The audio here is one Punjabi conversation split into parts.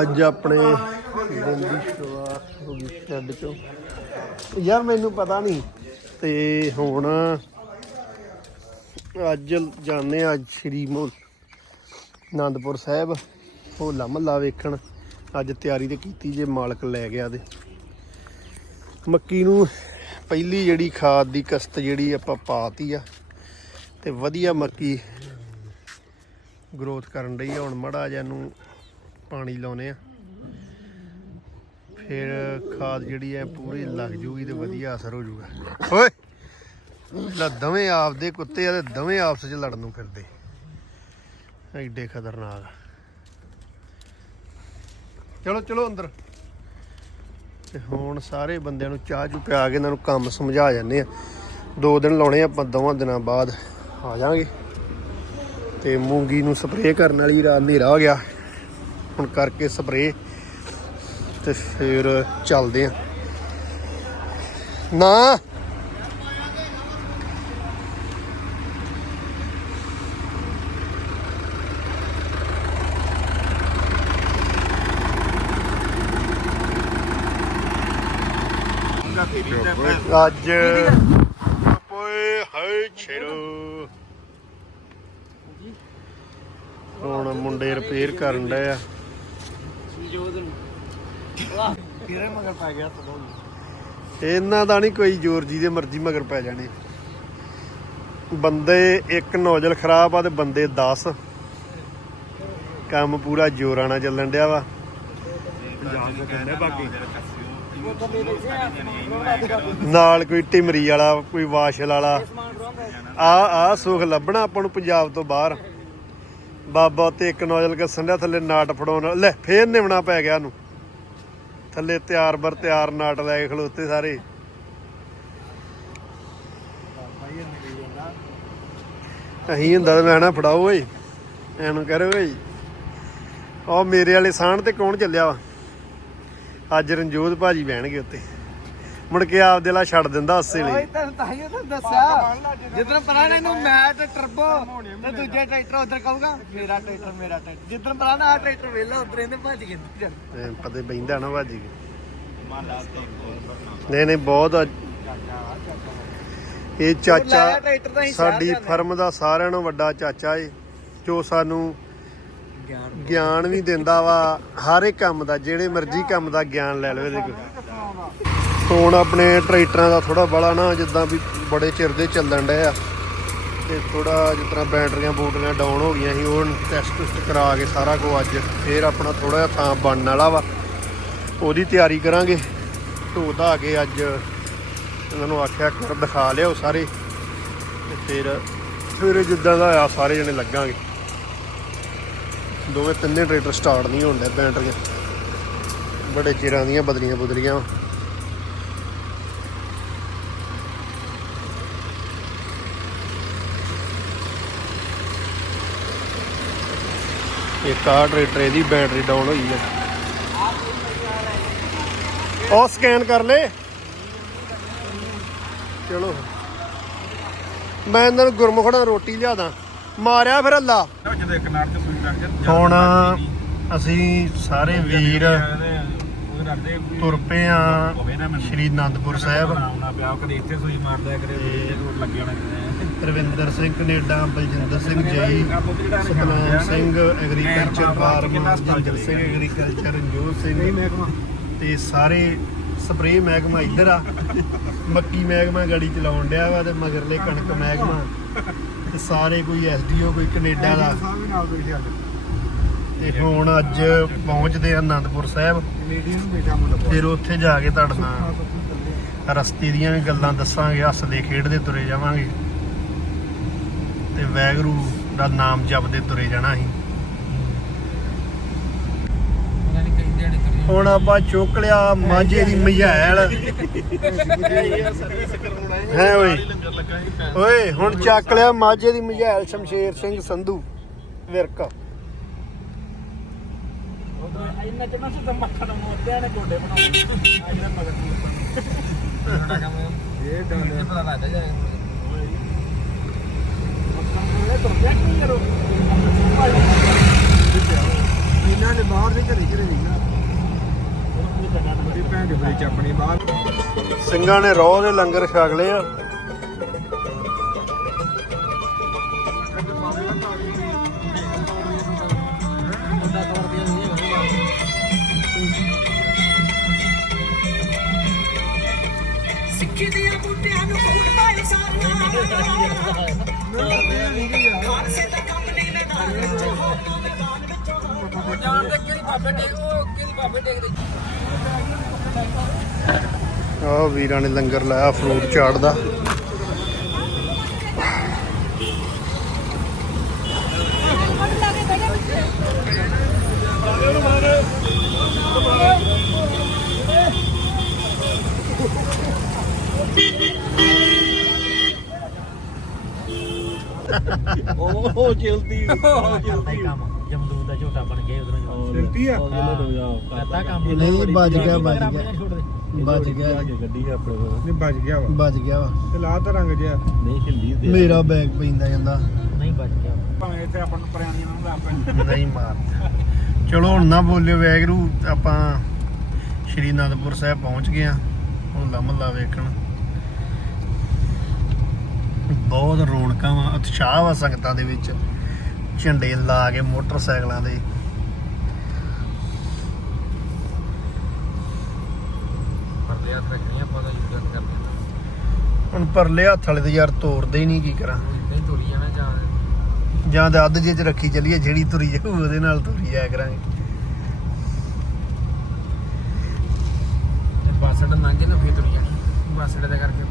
ਅੱਜ ਆਪਣੇ ਦਿਨ ਦੀ ਸ਼ੁਰੂਆਤ ਹੋ ਗਈ ਸ਼ੈੱਡ ਚੋਂ। ਯਾਰ ਮੈਨੂੰ ਪਤਾ ਨਹੀਂ, ਤੇ ਹੁਣ ਅੱਜ ਜਾਂਦੇ ਹਾਂ ਅੱਜ ਸ਼੍ਰੀ ਮੋਲ ਆਨੰਦਪੁਰ ਸਾਹਿਬ, ਹੋਲਾ ਮਹੱਲਾ ਵੇਖਣ। ਅੱਜ ਤਿਆਰੀ ਤੇ ਕੀਤੀ ਜੇ ਮਾਲਕ ਲੈ ਗਿਆ ਤੇ। ਮੱਕੀ ਨੂੰ ਪਹਿਲੀ ਜਿਹੜੀ ਖਾਦ ਦੀ ਕਸਤ ਜਿਹੜੀ ਆਪਾਂ ਪਾਤੀ ਆ, ਤੇ ਵਧੀਆ ਮੱਕੀ ਗਰੋਥ ਕਰਨ ਰਹੀ ਆ। ਹੁਣ ਮੜਾ ਜਿਹਾ ਨੂੰ ਪਾਣੀ ਲਾਉਨੇ ਆ। ਫਿਰ ਖਾਦ ਜਿਹੜੀ ਐ ਪੂਰੀ ਲੱਗ ਜੂਗੀ ਤੇ ਵਧੀਆ ਅਸਰ ਹੋ ਜੂਗਾ। ਓਏ! ਲੈ ਦਵੇਂ ਆਪਦੇ ਕੁੱਤੇ ਆ ਤੇ ਦਵੇਂ ਆਪਸ ਚ ਲੜਨ ਨੂੰ ਫਿਰਦੇ। ਐਡੇ ਖਤਰਨਾਕ ਚਲੋ ਚਲੋ ਅੰਦਰ। ਤੇ ਹੁਣ ਸਾਰੇ ਬੰਦਿਆਂ ਨੂੰ ਚਾਹ ਚੁ ਪਿਆ ਕੇ ਇਹਨਾਂ ਨੂੰ ਕੰਮ ਸਮਝਾ ਜਾਂਦੇ ਆ। ਦੋ ਦਿਨ ਲਾਉਣੇ ਆ, ਆਪਾਂ ਦੋਵਾਂ ਦਿਨਾਂ ਬਾਅਦ ਆ ਜਾਾਂਗੇ। ਤੇ ਮੂੰਗੀ ਨੂੰ ਸਪਰੇਅ ਕਰਨ ਵਾਲੀ ਰਾਤ ਹਨੇਰਾ ਹੋ ਗਿਆ। ਹੁਣ ਕਰਕੇ ਸਪਰੇ ਤੇ ਫਿਰ ਚੱਲਦੇ ਆ। ਨਾ। ਅੱਜ ਓਏ ਹਾਏ ਛੇੜੋ। ਹੁਣ ਮੁੰਡੇ ਰਿਪੇਅਰ ਕਰਨ ਡਏ ਆ। ਕਿਹੜੇ ਮਗਰ ਪੈ ਗਿਆ ਤਦੋਂ ਇਹਨਾਂ ਦਾ ਨਹੀਂ ਕੋਈ ਜ਼ੋਰ ਜਿਹਦੇ ਮਰਜ਼ੀ ਮਗਰ ਪੈ ਜਾਣੇ। ਬੰਦੇ ਇੱਕ ਨੋਜ਼ਲ ਖਰਾਬ ਆ ਤੇ ਬੰਦੇ 10 ਕੰਮ ਪੂਰਾ ਜ਼ੋਰਾਂ ਨਾਲ ਚੱਲਣ ਡਿਆ ਵਾ। ਪੰਜਾਬ ਦੇ ਕਹਿੰਦੇ ਬਾਕੀ ਨਾਲ ਕੋਈ ਟਿਮਰੀ ਵਾਲਾ ਕੋਈ ਵਾਸ਼ਲ ਵਾਲਾ। ਆ ਆ ਸੁਖ ਲੱਭਣਾ ਆਪਾਂ ਨੂੰ ਪੰਜਾਬ ਤੋਂ ਬਾਹਰ। ਬਾਬਾ ਤੇ ਇੱਕ ਨੋਜ਼ਲ ਕੱਸਣ ਡਿਆ, ਥੱਲੇ ਨਾਟ ਫੜਾਉਣ। ਲੈ, ਫੇਰ ਨਿਵਣਾ ਪੈ ਗਿਆ ਨੂੰ ਥੱਲੇ ਤਿਆਰ ਬਰ ਤਿਆਰ ਨਾਟ ਲੈ ਕੇ ਖਲੋਤੇ ਸਾਰੇ। ਅਹੀਂ ਹੁੰਦਾ ਤਾਂ ਮੈਂ ਨਾ ਫੜਾਓ ਓਏ। ਐਨੂੰ ਕਰੋ ਓਏ। ਉਹ ਮੇਰੇ ਵਾਲੇ ਸਾਹਣ ਤੇ ਕੌਣ ਚੱਲਿਆ ਵਾ? ਅੱਜ ਰਣਜੋਤ ਭਾਜੀ ਬਹਿਣਗੇ ਉੱਤੇ। ਮੁੜ ਕੇ ਆਪਦੇ ਲਾ ਛੱਡ ਦਿੰਦਾ ਉਸੇ ਓਏ ਲਈ ਤੈਨੂੰ ਤਾਂ ਹੀ ਉਹ ਦੱਸਿਆ। ਜਿੱਦਣ ਪੁਰਾਣੇ ਨੂੰ ਮੈਂ ਤੇ ਟਰਬੋ ਤੇ ਦੂਜੇ ਟਰੈਕਟਰ ਉਧਰ ਕਹੂਗਾ ਮੇਰਾ ਟਰੈਕਟਰ ਮੇਰਾ ਟਰੈਕਟਰ। ਜਿੱਦਣ ਪੁਰਾਣਾ ਆ ਟਰੈਕਟਰ ਵੇਲਾ ਉਧਰ ਇਹਨੇ ਭੱਜ ਕੇ ਚੱਲ ਐਂ ਪਤੇ ਬੈਂਦਾ ਨਾ ਭਾਜੀ ਨਹੀਂ ਨਹੀਂ ਬਹੁਤ ਆ- ਇਹ ਚਾਚਾ ਟਰੈਕਟਰ ਤਾਂ ਸਾਡੀ ਜਾਂਦੇ। ਫਰਮ ਦਾ ਸਾਰਿਆਂ ਨੂੰ ਵੱਡਾ ਚਾਚਾ ਏ ਜੋ ਸਾਨੂੰ ਗਿਆਨ ਵੀ ਦਿੰਦਾ ਵਾ ਹਰ ਇੱਕ ਕੰਮ ਦਾ ਜਿਹੜੇ ਮਰਜ਼ੀ ਕੰਮ ਦਾ ਗਿਆਨ ਲੈ ਇਹਦੇ ਕੋਲ ਹੁਣ ਆਪਣੇ ਟਰੈਕਟਰਾਂ ਦਾ ਥੋੜਾ ਬੜਾ ਨਾ ਜਿੱਦਾਂ ਵੀ ਬੜੇ ਚਿਰ ਦੇ ਚੱਲਣ ਡਏ ਆ ਤੇ ਥੋੜਾ ਜਿਸ ਤਰ੍ਹਾਂ ਬੈਟਰੀਆਂ ਬੂਟਰੀਆਂ ਡਾਊਨ ਹੋ ਗਈਆਂ ਸੀ, ਉਹ ਟੈਸਟ ਟੁਸਟ ਕਰਾ ਕੇ ਸਾਰਾ ਕੁਝ ਅੱਜ ਫੇਰ ਆਪਣਾ ਥੋੜਾ ਜਿਹਾ ਥਾਂ ਬਣਨ ਵਾਲਾ ਵਾ। ਉਹਦੀ ਤਿਆਰੀ ਕਰਾਂਗੇ। ਢੋ ਧਾ ਕੇ ਅੱਜ ਇਹਨਾਂ ਨੂੰ ਆਖਿਆ, ਕਰ ਦਿਖਾ ਲਿਓ ਸਾਰੇ। ਤੇ ਫਿਰ ਫਿਰ ਜਿੱਦਾਂ ਦਾ ਆ, ਸਾਰੇ ਜਣੇ ਲੱਗਾਂਗੇ। ਦੋਵੇਂ ਤਿੰਨੇ ਟਰੈਕਟਰ ਸਟਾਰਟ ਨਹੀਂ ਹੁੰਦੇ ਬੈਟਰੀਆਂ। ਬੜੇ ਚਿਰਾਂ ਦੀਆਂ ਬਦਲੀਆਂ ਬਦਲੀਆਂ ਇੱਕ ਆਹ ਟਰੈਕਟਰ, ਇਹਦੀ ਬੈਟਰੀ ਡਾਊਨ ਹੋਈ ਹੈ ਉਹ ਸਕੈਨ ਕਰ ਲੈ। ਚਲੋ। ਮੈਂ ਇਹਨਾਂ ਨੂੰ ਗੁਰਮੁਖ ਰੋਟੀ ਲਿਆਦਾ। ਮਾਰਿਆ ਫਿਰ ਅੱਲਾ। ਹੁਣ ਅਸੀਂ ਸਾਰੇ ਵੀਰ ਤੁਰ ਪਏ ਆ ਸ਼੍ਰੀ ਅਨੰਦਪੁਰ ਸਾਹਿਬ। ਕਦੇ ਇੱਥੇ ਸੂਈ ਮਾਰਦਾ, ਕਦੇ ਇੱਥੇ road Ravinder Singh, Canada, Baljinder Singh Jai Satnam Singh agriculture farm Jinder Singh agriculture Ranjot Singh ਤੇ ਸਾਰੇ ਸਪਰੇਅ ਮਹਿਕਮਾ ਇੱਧਰ ਆ। ਮੱਕੀ ਮਹਿਕਮਾ ਗਾੜੀ ਚਲਾਉਣ ਡਿਆ ਵਾ ਤੇ ਮਗਰਲੇ ਕਣਕ ਮਹਿਕਮਾ ਤੇ ਸਾਰੇ ਕੋਈ ਐਸਡੀਓ ਕੋਈ ਕੈਨੇਡਾ ਦਾ। ਤੇ ਹੁਣ ਅੱਜ ਪਹੁੰਚਦੇ ਆ ਆਨੰਦਪੁਰ ਸਾਹਿਬ। ਫਿਰ ਉੱਥੇ ਜਾ ਕੇ ਤੁਹਾਡੇ ਨਾਲ ਰਸਤੇ ਦੀਆਂ ਵੀ ਗੱਲਾਂ ਦੱਸਾਂਗੇ, ਹੱਸਦੇ ਖੇਡਦੇ ਤੁਰੇ ਜਾਵਾਂਗੇ। ਤੇ ਵੈਗਰੂ ਦਾ ਨਾਮ ਜਪਦੇ ਤੁਰੇ ਜਾਣਾ ਅਸੀਂ ਹੁਣ ਆਪਾਂ ਚੁੱਕ ਲਿਆ ਮਾਝੇ ਦੀ ਮਝੈਲ ਹੈ ਓਏ। ਓਏ ਹੁਣ ਚੱਕ ਲਿਆ ਮਾਝੇ ਦੀ ਮਝੈਲ ਸ਼ਮਸ਼ੇਰ ਸਿੰਘ ਸੰਧੂ ਵਿਰਕ। ਇੰਨਾ ਚਿਰ ਮੈਂ ਤਾਂ ਮੱਖਣ ਮੋਦਿਆਂ ਨੇ ਗੋਡੇ ਬਣਾਉਣੇ ਇਹਨਾਂ ਮਗਰ ਇਹ ਡਾਲੇ ਪਤਾ ਲੱਗਦਾ ਜਾਏ ਮੱਖਣ ਨੂੰ ਤੁਰ ਪਿਆ ਕੀ ਕਰੋ ਇਹਨਾਂ ਨੇ ਬਾਹਰ ਦੇ ਘਰੇ ਘਰੇ ਰਹਿਣਾ ਮੇਰੀ ਭੈਣ ਦੀ ਬੜੀ ਚੱਪਣੀ ਬਾਹਰ ਸਿੰਘਾਂ ਨੇ ਰੋਹ ਦੇ ਲੰਗਰ ਛਕ ਲਏ ਆ। ਸਿੱਖੀ ਦੀਆਂ ਬੂਟਿਆਂ ਨੂੰ ਫੂਲ ਪਾਏ ਸਾਰੀਆਂ ਖਾਲਸੇ ਦਾ ਕੰਮ ਨਹੀਂ ਮੈਦਾਨ ਵਿੱਚ ਹੋਣਾ ਮੈਦਾਨ ਵਿੱਚ ਹੋਣਾ ਜਾਣਦੇ ਕਿਹੜੀ ਬਾਬੇ ਟੇਕ ਉਹ ਕਿਹੜੀ ਬਾਬੇ ਟੇਕ ਆ ਵੀਰਾਂ ਨੇ ਲੰਗਰ ਲਾਇਆ ਫਰੂਟ ਚਾਟ ਦਾ ਉਹ ਚਲਦੀ ਜਮਦੂਤ ਦਾ ਝੋਟਾ ਬਣ ਗਿਆ ਉਧਰੋਂ ਸਿਰਤੀ ਆ। ਕਰਤਾ ਕੰਮ ਨਹੀਂ ਵੱਜ ਗਿਆ ਵੱਜ ਗਿਆ। ਵੱਜ ਗਿਆ। ਗੱਡੀ ਆਪਣੇ ਕੋਲ। ਨਹੀਂ ਵੱਜ ਗਿਆ ਵਾ। ਵੱਜ ਗਿਆ ਵਾ। ਤੇ ਲਾ ਤਾਂ ਰੰਗ ਜਿਆ ਨਹੀਂ ਹਿੰਦੀ ਮੇਰਾ ਬੈਗ ਪੈਂਦਾ ਜਾਂਦਾ। ਨਹੀਂ ਬਚ ਗਿਆ। ਭਾਵੇਂ ਇੱਥੇ ਆਪਾਂ ਨੂੰ ਪਰਿਆਣੀ ਨੂੰ ਆਪੇ ਨਹੀਂ ਮਾਰਦਾ ਚਲੋ ਹੁਣ ਨਾ ਬੋਲਿਓ ਵੈਗਰੂ। ਆਪਾਂ ਸ਼੍ਰੀ ਅਨੰਦਪੁਰ ਸਾਹਿਬ ਪਹੁੰਚ ਗਏ ਆ ਹੋਲਾ ਮਹੱਲਾ ਵੇਖਣ। ਬਹੁਤ ਰੌਣਕਾਂ ਵਾ ਉਤਸ਼ਾਹ ਵਾ ਸੰਗਤਾਂ ਦੇ ਵਿੱਚ। ਝੰਡੇ ਲਾ ਕੇ ਮੋਟਰਸਾਈਕਲਾਂ ਦੇ। ਪਰਲੇ ਹੱਥ ਰੱਖਣੀ ਆਪਾਂ ਦਾ ਯੂਜ਼ ਕਰਦੇ ਹੁਣ ਪਰਲੇ ਹੱਥ ਵਾਲੇ ਤੇ ਯਾਰ ਤੋਰਦੇ ਹੀ ਨਹੀਂ ਕੀ ਕਰਾਂ? ਨਹੀਂ ਤੁਰੀ ਜਾਣਾ ਜਾਂ ਜਾਂ ਤੇ ਅੱਧ ਜੇ ਚ ਰੱਖੀ ਚੱਲੀਏ ਜਿਹੜੀ ਤੁਰੀ ਜਾਊ ਉਹਦੇ ਨਾਲ ਤੁਰੀ ਜਾਇਆ ਕਰਾਂਗੇ। ਬੱਸ ਅੱਡਾ ਲੰਘੇ ਨਾ ਫੇਰ ਤੁਰੀ ਜਾਣੀ। ਬੱਸ ਅੱਡੇ ਦਾ ਕਰਕੇ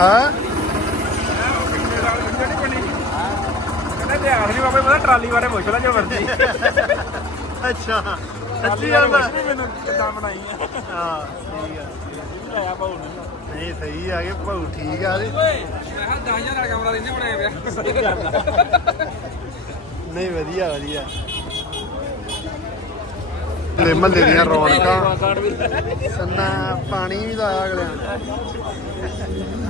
ਹਾਂ। ਕਹਿੰਦਾ ਤੇ ਆਖਰੀ ਬਾਬੇ ਪਤਾ ਟਰਾਲੀ ਬਾਰੇ ਪੁੱਛ ਲੈ ਜੋ ਮਰਜ਼ੀ ਅੱਛਾ। ਸੱਚੀ ਟਰਾਲੀ ਗੱਲ ਬਾਰੇ ਆ। ਪੁੱਛ ਵੀ ਮੈਨੂੰ ਕਿੱਦਾਂ ਬਣਾਈ ਆ ਹਾਂ ਠੀਕ ਆ। ਆਇਆ ਭਾਉ ਨੇ ਨਹੀਂ ਸਹੀ ਆ ਠੀਕ ਆ ਜੀ। ਓਏ ਮੈਂ ਕਿਹਾ 10000 ਵਾਲਾ ਕਮਰਾ ਲੈਣੇ ਬਣਾਇਆ ਪਿਆ ਨਹੀਂ ਵਧੀਆ ਵਧੀਆ। ਲੈ ਮੱਲੇ ਦੀਆਂ ਰੌਣਕਾਂ। ਸੰਨਾ ਪਾਣੀ ਵੀ ਲਾਇਆ ਅਗਲਿਆਂ ਨੇ।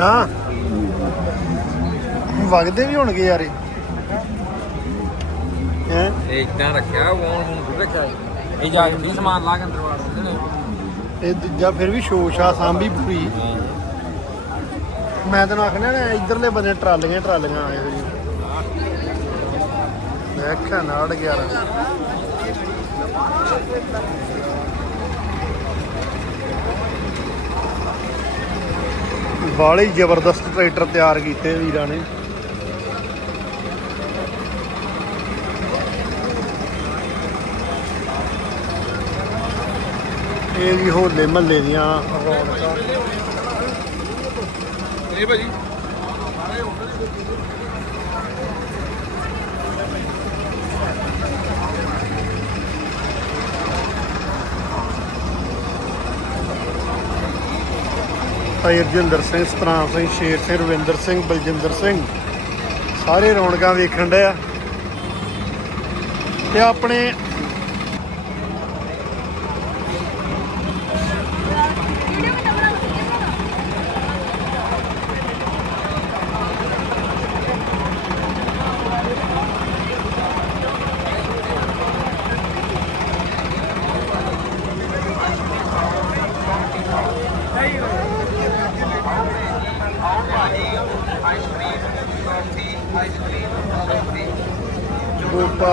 ਹਾਂ ਵਗਦੇ ਵੀ ਹੋਣਗੇ ਯਾਰ ਇਹ। ਹੈਂ? ਇਹ ਇਦਾਂ ਰੱਖਿਆ ਉਹ ਹੁਣ ਹੁਣ ਰੱਖਿਆ ਇਹ। ਜਾ ਕੇ ਨਹੀਂ ਸਮਾਨ ਲਾ ਕੇ ਅੰਦਰ ਵਾੜ ਦਿੰਦੇ ਨੇ। ਇਹ ਦੂਜਾ ਫਿਰ ਵੀ ਸ਼ੋਸ਼ਾ ਸਾਂਭੀ ਪੂਰੀ। ਮੈਂ ਤੈਨੂੰ ਆਖਣਾ ਨਾ ਇਧਰਲੇ ਬੰਨੇ ਟਰਾਲੀਆਂ ਟਰਾਲੀਆਂ ਆਏ ਹੋਈ ਦੇਖਿਆ ਨਾੜ 11 ਬਾਹਲੇ ਹੀ ਜ਼ਬਰਦਸਤ ਟਰੈਕਟਰ ਤਿਆਰ ਕੀਤੇ ਵੀਰਾਂ ਨੇ। ਇਹ ਵੀ ਹੋਲੇ ਮਹੱਲੇ ਦੀਆਂ ਰੌਣਕਾਂ। ਇਹ ਭਾਜੀ। ਭਾਈ ਰਜਿੰਦਰ ਸਿੰਘ, ਸਤਨਾਮ ਸਿੰਘ, ਸ਼ੇਰ ਸਿੰਘ, ਰਵਿੰਦਰ ਸਿੰਘ, ਬਲਜਿੰਦਰ ਸਿੰਘ। ਸਾਰੇ ਰੌਣਕਾਂ ਵੇਖਣ ਡਏ ਆ। ਤੇ ਆਪਣੇ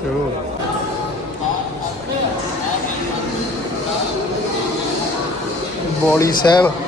ਚਲੋ ਬੋਲੀ ਸਾਹਿਬ